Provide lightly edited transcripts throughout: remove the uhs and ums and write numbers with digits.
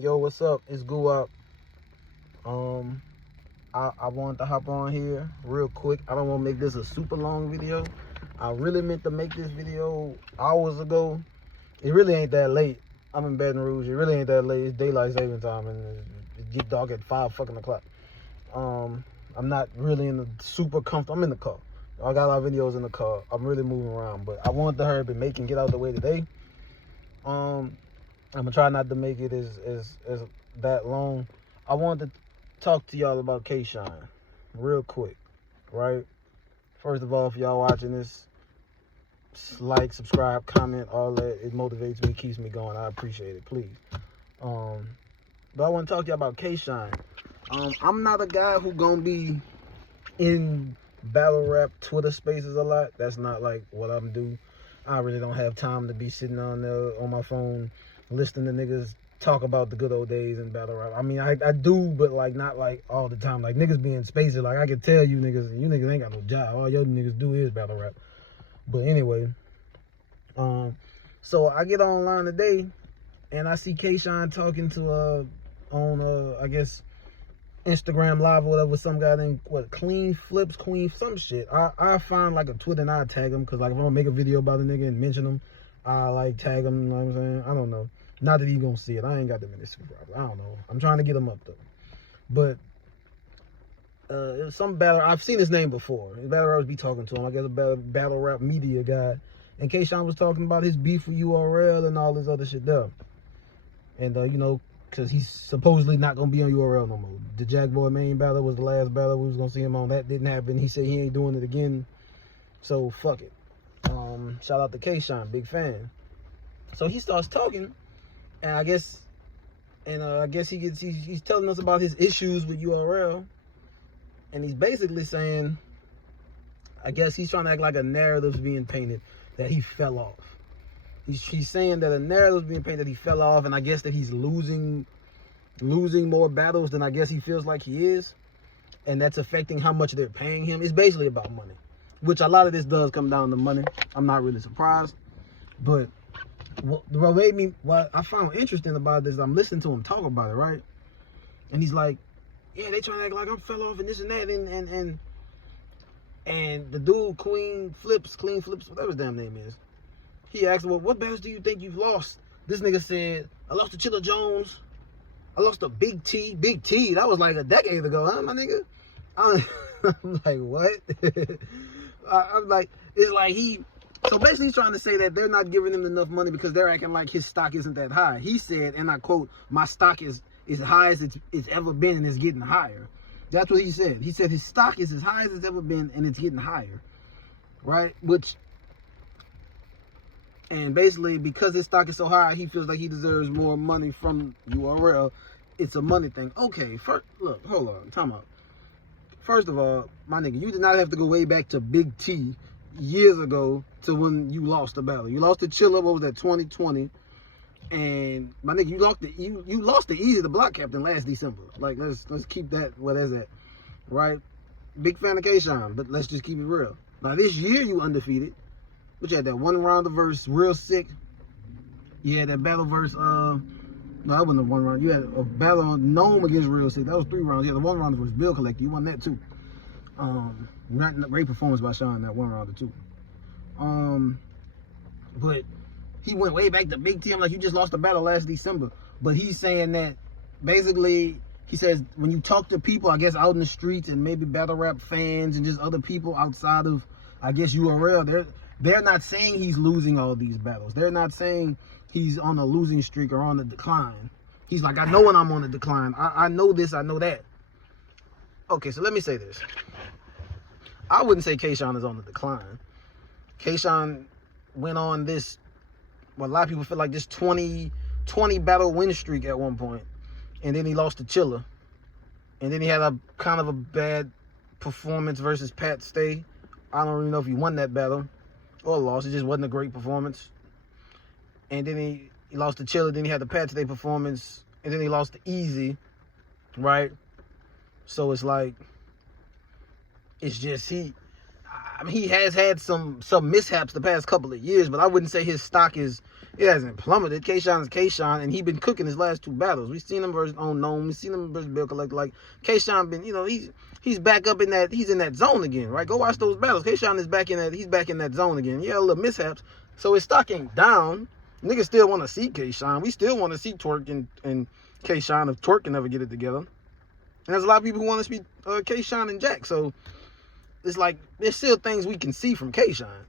Yo, what's up? It's Bout. I wanted to hop on here real quick. I don't want to make this a super long video. I really meant to make this video hours ago. It really ain't that late. I'm in Baton Rouge. It really ain't that late. It's daylight saving time, and it get dark at 5 fucking o'clock. I'm not really in the super comfortable. I'm in the car. I got a lot of videos in the car. I'm really moving around, but I wanted to hurry up and make and get out of the way today. I'm gonna try not to make it as that long. I wanted to talk to y'all about Kshine real quick, right? First of all, if y'all watching this, like, subscribe, comment, all that. It motivates me, keeps me going. I appreciate it, please. But I want to talk to y'all about Kshine. I'm not a guy who gonna be in battle rap Twitter spaces a lot. That's not like what I'm do. I really don't have time to be sitting on there on my phone listening to niggas talk about the good old days in battle rap. I mean, I do, but like not like all the time. Like niggas being spaces, like I can tell you niggas ain't got no job. All your niggas do is battle rap. But anyway, so I get online today and I see Kshine talking to I guess Instagram Live or whatever, some guy named Queen some shit. I find like a Twitter and I tag him, because like if I'm gonna make a video about a nigga and mention him, I like tag him, you know what I'm saying? I don't know. Not that he gonna see it. I ain't got that many subscribers. I don't know. I'm trying to get him up though. But some battle, I've seen his name before. Battle rappers be talking to him. I guess a battle rap media guy. And Kshine was talking about his beef with URL and all this other shit there. And you know, because he's supposedly not going to be on URL no more. The Jack Boy main battle was the last battle we was going to see him on. That didn't happen. He said he ain't doing it again. So, fuck it. Shout out to Kshine, big fan. So he starts talking, and I guess he's telling us about his issues with URL. And he's basically saying, I guess he's trying to act like a narrative's being painted that he fell off. He's saying that a narrative's being painted that he fell off, and I guess that he's losing more battles than I guess he feels like he is, and that's affecting how much they're paying him. It's basically about money, which a lot of this does come down to money. I'm not really surprised, but what I found interesting about this, I'm listening to him talk about it, right? And he's like, yeah, they trying to act like I'm fell off and this and that, and the dude Clean Flips, whatever his damn name is. He asked, well, what battles do you think you've lost? This nigga said, I lost to Chilla Jones. I lost to Big T. That was like a decade ago, huh, my nigga? I'm like, what? I'm like, it's like so basically he's trying to say that they're not giving him enough money because they're acting like his stock isn't that high. He said, and I quote, my stock is as high as it's ever been and it's getting higher. That's what he said. He said his stock is as high as it's ever been and it's getting higher, right? And basically, because his stock is so high, he feels like he deserves more money from URL. It's a money thing. Okay, look, hold on, time out. First of all, my nigga, you did not have to go way back to Big T years ago to when you lost the battle. You lost to Chilla, what was that, 2020? And my nigga, you lost the Easy, the block captain, last December. Like, let's keep that where that's at, right? Big fan of Kshine, but let's just keep it real. Now this year you undefeated. But you had that one round of verse, real sick. You had that battle verse, no, that wasn't a one round. You had a battle on Gnome against Real Sick. That was 3 rounds. You had the one round versus Bill Collector. You won that too. Great performance by Sean, that one round too. But he went way back to Big T. I'm like, you just lost the battle last December. But he's saying that basically, he says when you talk to people, I guess out in the streets and maybe battle rap fans and just other people outside of, I guess, URL, they're not saying he's losing all these battles. They're not saying he's on a losing streak or on the decline. He's like, I know when I'm on the decline. I know this, I know that. Okay, so let me say this. I wouldn't say Kshine is on the decline. Kshine went on this, well, a lot of people feel like this 20 battle win streak at one point. And then he lost to Chilla. And then he had a kind of a bad performance versus Pat Stay. I don't really know if he won that battle or lost. It just wasn't a great performance. And then he lost to Chilla. Then he had the Pat Stay performance. And then he lost to Easy, right? So it's like, it's just I mean, he has had some mishaps the past couple of years, but I wouldn't say his stock it hasn't plummeted. Kshine is Kshine, and he been cooking his last 2 battles. We've seen him versus Unknown. We've seen him versus Bill Collector. Like, Kshine been, he's back up in that, he's in that zone again, right? Go watch those battles. Kshine is back in that, he's back in that zone again. Yeah, a little mishaps. So his stock ain't down. Niggas still want to see Kshine. We still want to see Twerk and Kshine if Twerk can never get it together. And there's a lot of people who want to see Kshine and Jack. So it's like, there's still things we can see from Kshine.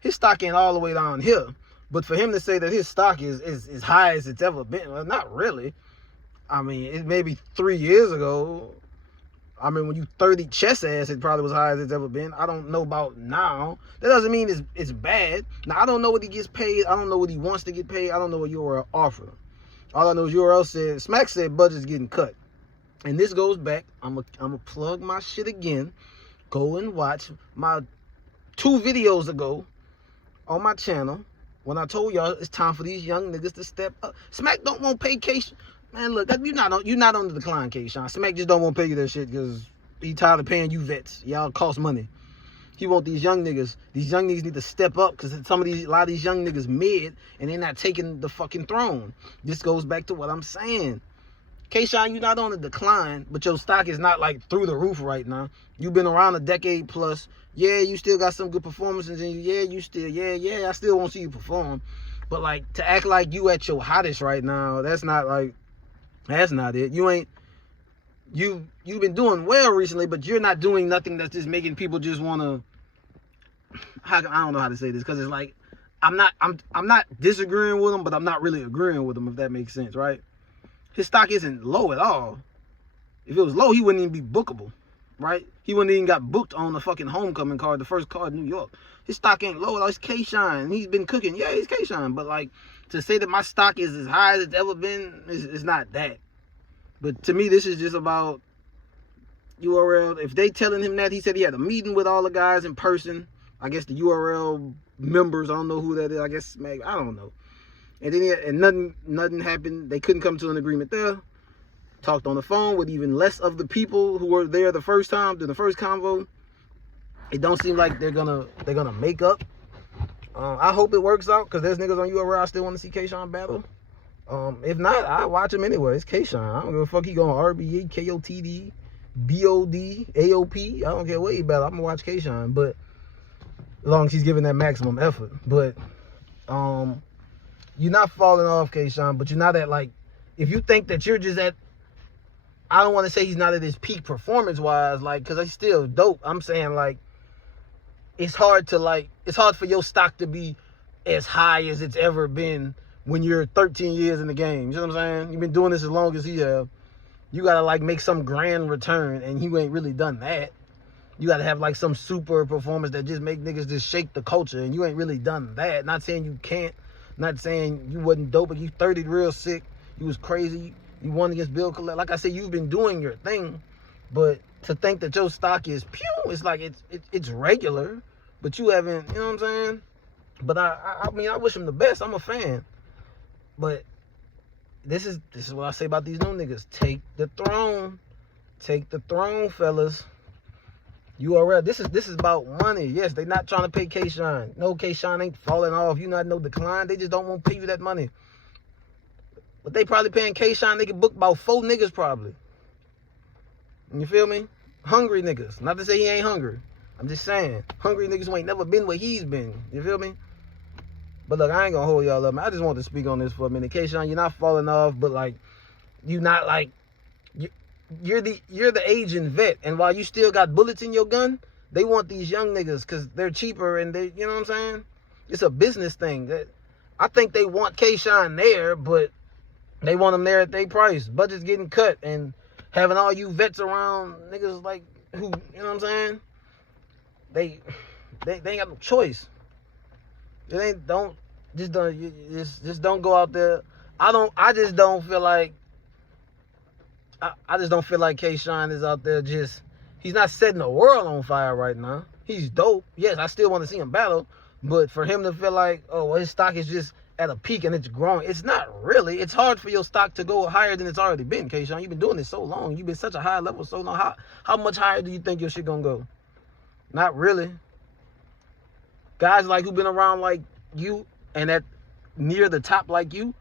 His stock ain't all the way down here. But for him to say that his stock is as high as it's ever been, well, not really. I mean, it maybe 3 years ago. I mean, when you 30 chest ass, it probably was high as it's ever been. I don't know about now. That doesn't mean it's bad. Now, I don't know what he gets paid. I don't know what he wants to get paid. I don't know what URL offered. All I know is URL said, Smack said budget's getting cut. And this goes back. I'm gonna plug my shit again. Go and watch my 2 videos ago on my channel when I told y'all it's time for these young niggas to step up. Smack don't want to pay Kshine. Man, look, you're not on the decline, Kshine. Smack just don't want to pay you that shit because he tired of paying you vets. Y'all cost money. He want these young niggas. These young niggas need to step up because a lot of these young niggas mid and they're not taking the fucking throne. This goes back to what I'm saying. Kshine, you're not on the decline, but your stock is not like through the roof right now. You've been around a decade plus. Yeah, you still got some good performances, and yeah, I still won't see you perform. But like, to act like you at your hottest right now, that's not it. You've been doing well recently, but you're not doing nothing that's just making people just want to, I don't know how to say this, because it's like, I'm not disagreeing with him, but I'm not really agreeing with him, if that makes sense, right? His stock isn't low at all. If it was low, he wouldn't even be bookable, right? He wouldn't even got booked on the fucking homecoming card, the first card in New York. His stock ain't low at all. It's Kshine. He's been cooking. Yeah, he's Kshine. But like, to say that my stock is as high as it's ever been, it's not that. But to me, this is just about URL. If they telling him that, he said he had a meeting with all the guys in person. I guess the URL members, I don't know who that is. I guess, I don't know. And then nothing happened. They couldn't come to an agreement there. Talked on the phone with even less of the people who were there the first time, during the first convo. It don't seem like they're gonna make up. I hope it works out, because there's niggas on URL I still want to see Kshine battle. If not, I watch him anyway. It's Kshine. I don't give a fuck. He going RBE, KOTD, BOD, AOP. I don't care what he battle. I'm gonna watch Kshine, but as long as he's giving that maximum effort. But you're not falling off, Kshine, but you're not at, like, if you think that you're just at, I don't want to say he's not at his peak performance-wise, like, because he's still dope. I'm saying, like, it's hard for your stock to be as high as it's ever been when you're 13 years in the game. You know what I'm saying? You've been doing this as long as he have. You got to, like, make some grand return, and he ain't really done that. You got to have, like, some super performance that just make niggas just shake the culture, and you ain't really done that. Not saying you can't. Not saying you wasn't dope, but you 30 real sick. You was crazy. You won against Bill Collect. Like I said, you've been doing your thing. But to think that your stock is it's like it's regular. But you haven't, you know what I'm saying? But I mean, I wish him the best. I'm a fan. But this is what I say about these new niggas. Take the throne. Take the throne, fellas. URL. This is about money. Yes, they not trying to pay Kshine. No, Kshine ain't falling off. You not no decline. They just don't want to pay you that money. But they probably paying Kshine. They can book about 4 niggas probably. You feel me? Hungry niggas. Not to say he ain't hungry. I'm just saying. Hungry niggas who ain't never been where he's been. You feel me? But look, I ain't gonna hold y'all up, man. I just want to speak on this for a minute. Kshine, you're not falling off, but like, you not like, you're the aging vet, and while you still got bullets in your gun, they want these young niggas because they're cheaper, and they, you know what I'm saying? It's a business thing. I think they want Kshine there, but they want him there at their price. Budget's getting cut, and having all you vets around niggas like who, you know what I'm saying? They ain't got no choice. Don't go out there. I just don't feel like Kshine is out there he's not setting the world on fire right now. He's dope. Yes, I still want to see him battle, but for him to feel like, oh, well, his stock is just at a peak and it's growing, it's not really. It's hard for your stock to go higher than it's already been, Kshine. You've been doing this so long. You've been such a high level so long. How much higher do you think your shit gonna go? Not really. guys like who been around like you and at near the top like you,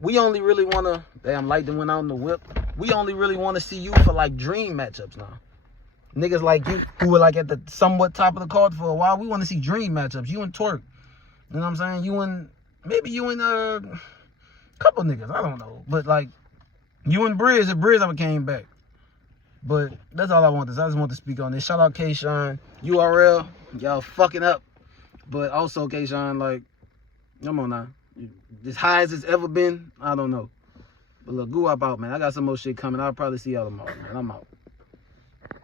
we only really want to, damn, Lightning went out in the whip. We only really want to see you for like dream matchups now. Niggas like you who were like at the somewhat top of the card for a while, we want to see dream matchups. You and Twerk. You know what I'm saying? You and, maybe you and a couple niggas, I don't know. But like, you and Briz, if Briz ever came back. But that's all I want. I just want to speak on this. Shout out Kshine, URL, y'all fucking up. But also Kshine, like, come on now. As high as it's ever been, I don't know. But look, go up out, man. I got some more shit coming. I'll probably see y'all tomorrow, man. I'm out.